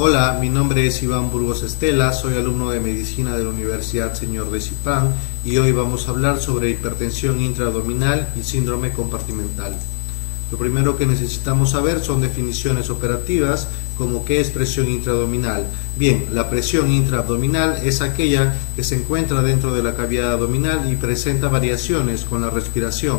Hola, mi nombre es Iván Burgos Estela, soy alumno de Medicina de la Universidad Señor de Zipán y hoy vamos a hablar sobre hipertensión intraabdominal y síndrome compartimental. Lo primero que necesitamos saber son definiciones operativas como qué es presión intraabdominal. Bien, la presión intraabdominal es aquella que se encuentra dentro de la cavidad abdominal y presenta variaciones con la respiración,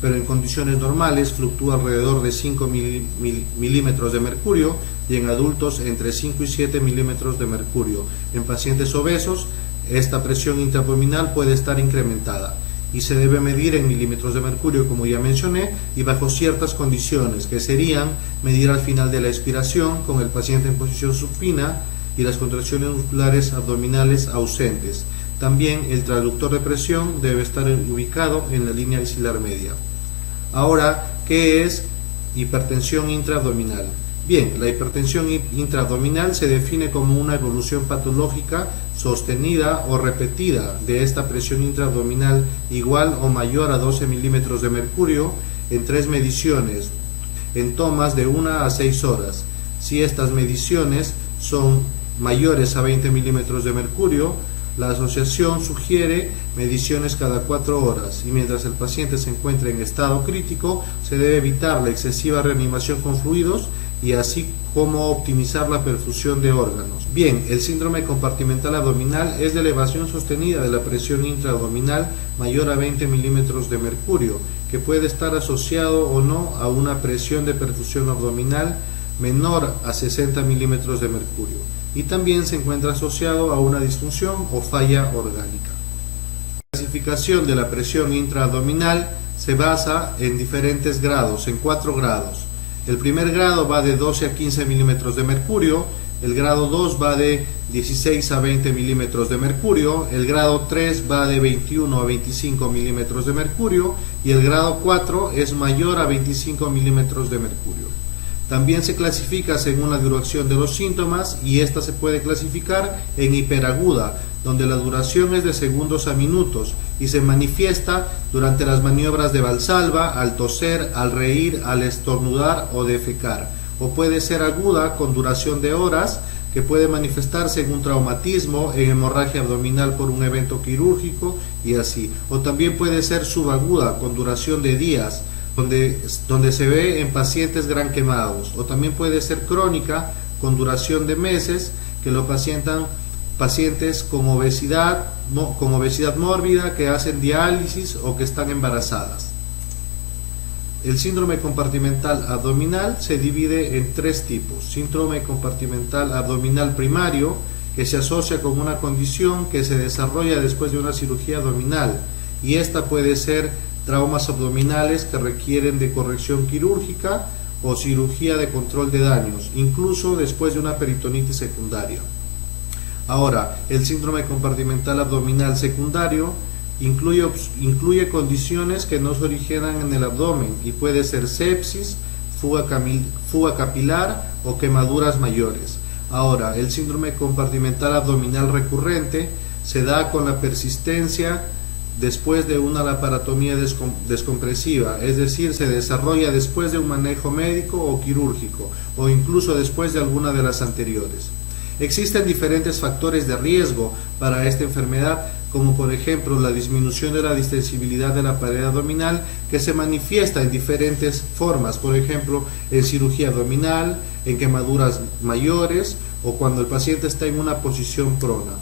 pero en condiciones normales fluctúa alrededor de 5 milímetros de mercurio y en adultos entre 5 y 7 milímetros de mercurio. En pacientes obesos, esta presión intraabdominal puede estar incrementada y se debe medir en milímetros de mercurio, como ya mencioné, y bajo ciertas condiciones, que serían medir al final de la expiración con el paciente en posición supina y las contracciones musculares abdominales ausentes. También el transductor de presión debe estar ubicado en la línea axilar media. Ahora, ¿qué es hipertensión intraabdominal? Bien, la hipertensión intraabdominal se define como una evolución patológica sostenida o repetida de esta presión intraabdominal igual o mayor a 12 milímetros de mercurio en 3 mediciones, en tomas de 1 a 6 horas. Si estas mediciones son mayores a 20 milímetros de mercurio, la asociación sugiere mediciones cada 4 horas y mientras el paciente se encuentre en estado crítico se debe evitar la excesiva reanimación con fluidos y así como optimizar la perfusión de órganos. Bien, el síndrome compartimental abdominal es de elevación sostenida de la presión intraabdominal mayor a 20 milímetros de mercurio, que puede estar asociado o no a una presión de perfusión abdominal menor a 60 milímetros de mercurio y también se encuentra asociado a una disfunción o falla orgánica. La clasificación de la presión intraabdominal se basa en diferentes grados, en 4 grados. El primer grado va de 12 a 15 milímetros de mercurio, el grado 2 va de 16 a 20 milímetros de mercurio, el grado 3 va de 21 a 25 milímetros de mercurio y el grado 4 es mayor a 25 milímetros de mercurio. También se clasifica según la duración de los síntomas y esta se puede clasificar en hiperaguda, donde la duración es de segundos a minutos y se manifiesta durante las maniobras de Valsalva, al toser, al reír, al estornudar o defecar. O puede ser aguda con duración de horas, que puede manifestarse en un traumatismo, en hemorragia abdominal por un evento quirúrgico y así. O también puede ser subaguda con duración de días, donde se ve en pacientes gran quemados, o también puede ser crónica con duración de meses, que lo pacientes con obesidad mórbida, que hacen diálisis o que están embarazadas. El síndrome compartimental abdominal se divide en 3 tipos. Síndrome compartimental abdominal primario, que se asocia con una condición que se desarrolla después de una cirugía abdominal, y esta puede ser traumas abdominales que requieren de corrección quirúrgica o cirugía de control de daños, incluso después de una peritonitis secundaria. Ahora, el síndrome compartimental abdominal secundario incluye condiciones que no se originan en el abdomen y puede ser sepsis, fuga capilar o quemaduras mayores. Ahora, el síndrome compartimental abdominal recurrente se da con la persistencia después de una laparotomía descompresiva, es decir, se desarrolla después de un manejo médico o quirúrgico o incluso después de alguna de las anteriores. Existen diferentes factores de riesgo para esta enfermedad, como por ejemplo la disminución de la distensibilidad de la pared abdominal, que se manifiesta en diferentes formas, por ejemplo en cirugía abdominal, en quemaduras mayores o cuando el paciente está en una posición prona.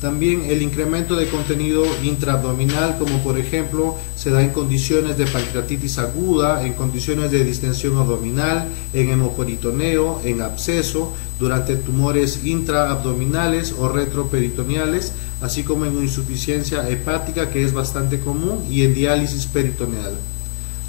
También el incremento de contenido intraabdominal, como por ejemplo se da en condiciones de pancreatitis aguda, en condiciones de distensión abdominal, en hemoperitoneo, en absceso, durante tumores intraabdominales o retroperitoneales, así como en insuficiencia hepática, que es bastante común, y en diálisis peritoneal.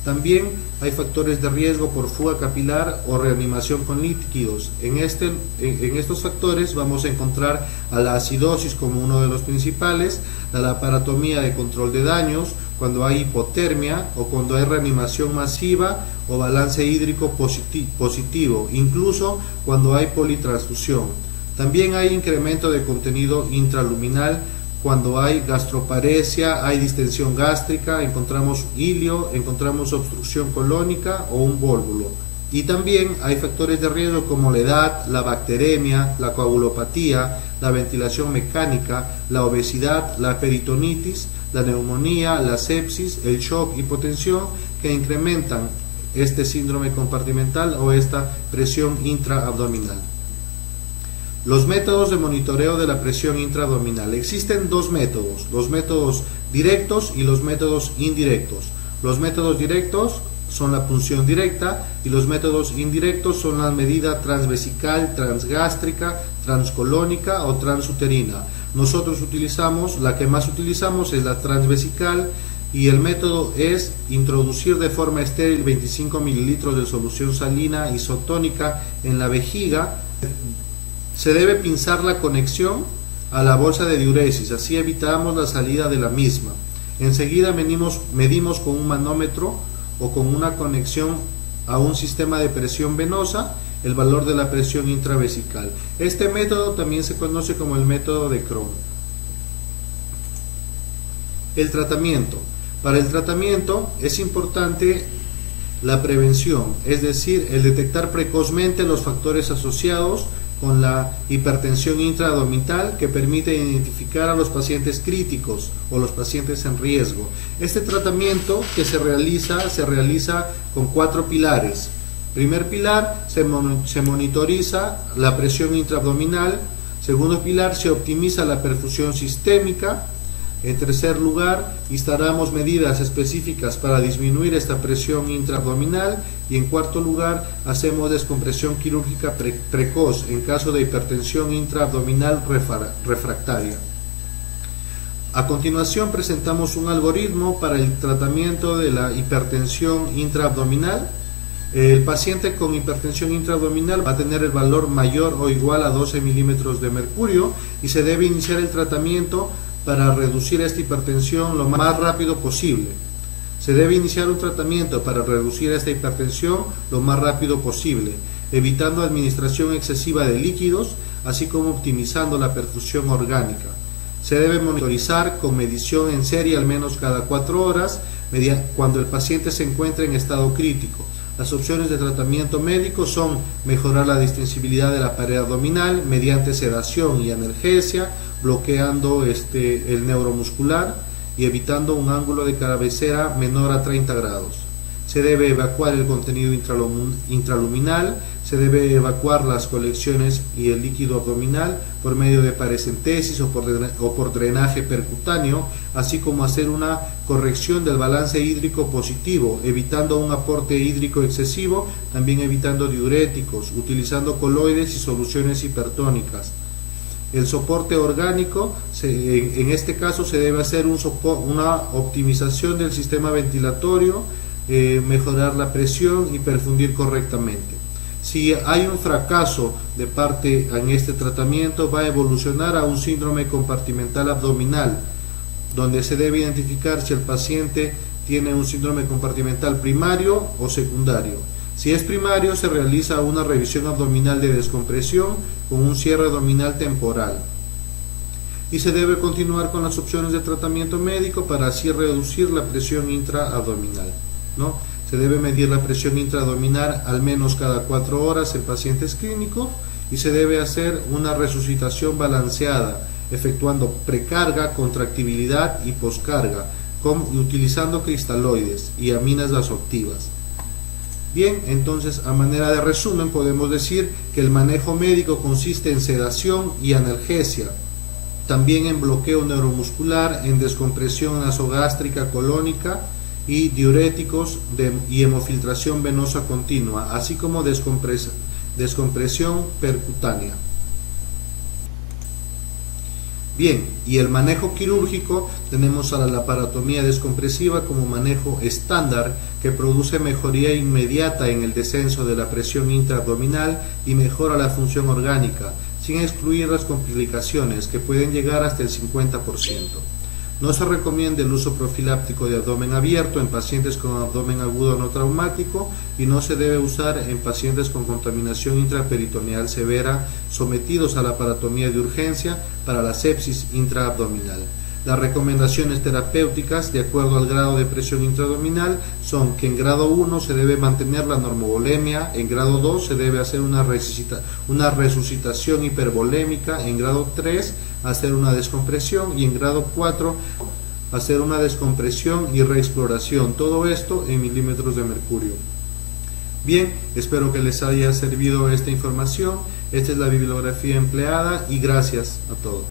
También hay factores de riesgo por fuga capilar o reanimación con líquidos. En estos factores vamos a encontrar a la acidosis como uno de los principales, la laparotomía de control de daños, cuando hay hipotermia o cuando hay reanimación masiva o balance hídrico positivo, incluso cuando hay politransfusión. También hay incremento de contenido intraluminal, cuando hay gastroparesia, hay distensión gástrica, encontramos hilio, encontramos obstrucción colónica o un vólvulo. Y también hay factores de riesgo como la edad, la bacteremia, la coagulopatía, la ventilación mecánica, la obesidad, la peritonitis, la neumonía, la sepsis, el shock, hipotensión, que incrementan este síndrome compartimental o esta presión intraabdominal. Los métodos de monitoreo de la presión intraabdominal. Existen dos métodos, los métodos directos y los métodos indirectos. Los métodos directos son la punción directa y los métodos indirectos son la medida transvesical, transgástrica, transcolónica o transuterina. Nosotros utilizamos, la que más utilizamos es la transvesical, y el método es introducir de forma estéril 25 mililitros de solución salina isotónica en la vejiga. Se debe pinzar la conexión a la bolsa de diuresis, así evitamos la salida de la misma. Enseguida medimos con un manómetro o con una conexión a un sistema de presión venosa el valor de la presión intravesical. Este método también se conoce como el método de Crohn. El tratamiento. Para el tratamiento es importante la prevención, es decir, el detectar precozmente los factores asociados con la hipertensión intraabdominal que permite identificar a los pacientes críticos o los pacientes en riesgo. Este tratamiento que se realiza con 4 pilares. Primer pilar, se monitoriza la presión intraabdominal. Segundo pilar, se optimiza la perfusión sistémica. En tercer lugar, instalamos medidas específicas para disminuir esta presión intraabdominal, y en cuarto lugar, hacemos descompresión quirúrgica precoz en caso de hipertensión intraabdominal refractaria. A continuación presentamos un algoritmo para el tratamiento de la hipertensión intraabdominal. El paciente con hipertensión intraabdominal va a tener el valor mayor o igual a 12 milímetros de mercurio y se debe iniciar el tratamiento para reducir esta hipertensión lo más rápido posible. Se debe iniciar un tratamiento para reducir esta hipertensión lo más rápido posible, evitando administración excesiva de líquidos, así como optimizando la perfusión orgánica. Se debe monitorizar con medición en serie al menos cada 4 horas cuando el paciente se encuentre en estado crítico. Las opciones de tratamiento médico son mejorar la distensibilidad de la pared abdominal mediante sedación y analgesia, bloqueando el neuromuscular y evitando un ángulo de cabecera menor a 30 grados. Se debe evacuar el contenido intraluminal, se debe evacuar las colecciones y el líquido abdominal por medio de paracentesis o por drenaje percutáneo, así como hacer una corrección del balance hídrico positivo, evitando un aporte hídrico excesivo, también evitando diuréticos, utilizando coloides y soluciones hipertónicas. El soporte orgánico, en este caso se debe hacer una optimización del sistema ventilatorio, mejorar la presión y perfundir correctamente. Si hay un fracaso de parte en este tratamiento, va a evolucionar a un síndrome compartimental abdominal, donde se debe identificar si el paciente tiene un síndrome compartimental primario o secundario. Si es primario, se realiza una revisión abdominal de descompresión con un cierre abdominal temporal. Y se debe continuar con las opciones de tratamiento médico para así reducir la presión intraabdominal, ¿no? Se debe medir la presión intraabdominal al menos cada 4 horas en pacientes clínicos y se debe hacer una resucitación balanceada, efectuando precarga, contractibilidad y poscarga, utilizando cristaloides y aminas vasoactivas. Bien, entonces a manera de resumen podemos decir que el manejo médico consiste en sedación y analgesia, también en bloqueo neuromuscular, en descompresión nasogástrica colónica y diuréticos y hemofiltración venosa continua, así como descompresión percutánea. Bien, y el manejo quirúrgico, tenemos a la laparotomía descompresiva como manejo estándar que produce mejoría inmediata en el descenso de la presión intraabdominal y mejora la función orgánica, sin excluir las complicaciones que pueden llegar hasta el 50%. No se recomienda el uso profiláctico de abdomen abierto en pacientes con abdomen agudo no traumático y no se debe usar en pacientes con contaminación intraperitoneal severa sometidos a la laparotomía de urgencia para la sepsis intraabdominal. Las recomendaciones terapéuticas de acuerdo al grado de presión intraabdominal son que en grado 1 se debe mantener la normovolemia, en grado 2 se debe hacer una resucitación hipervolémica, en grado 3 hacer una descompresión y en grado 4 hacer una descompresión y reexploración. Todo esto en milímetros de mercurio. Bien, espero que les haya servido esta información. Esta es la bibliografía empleada y gracias a todos.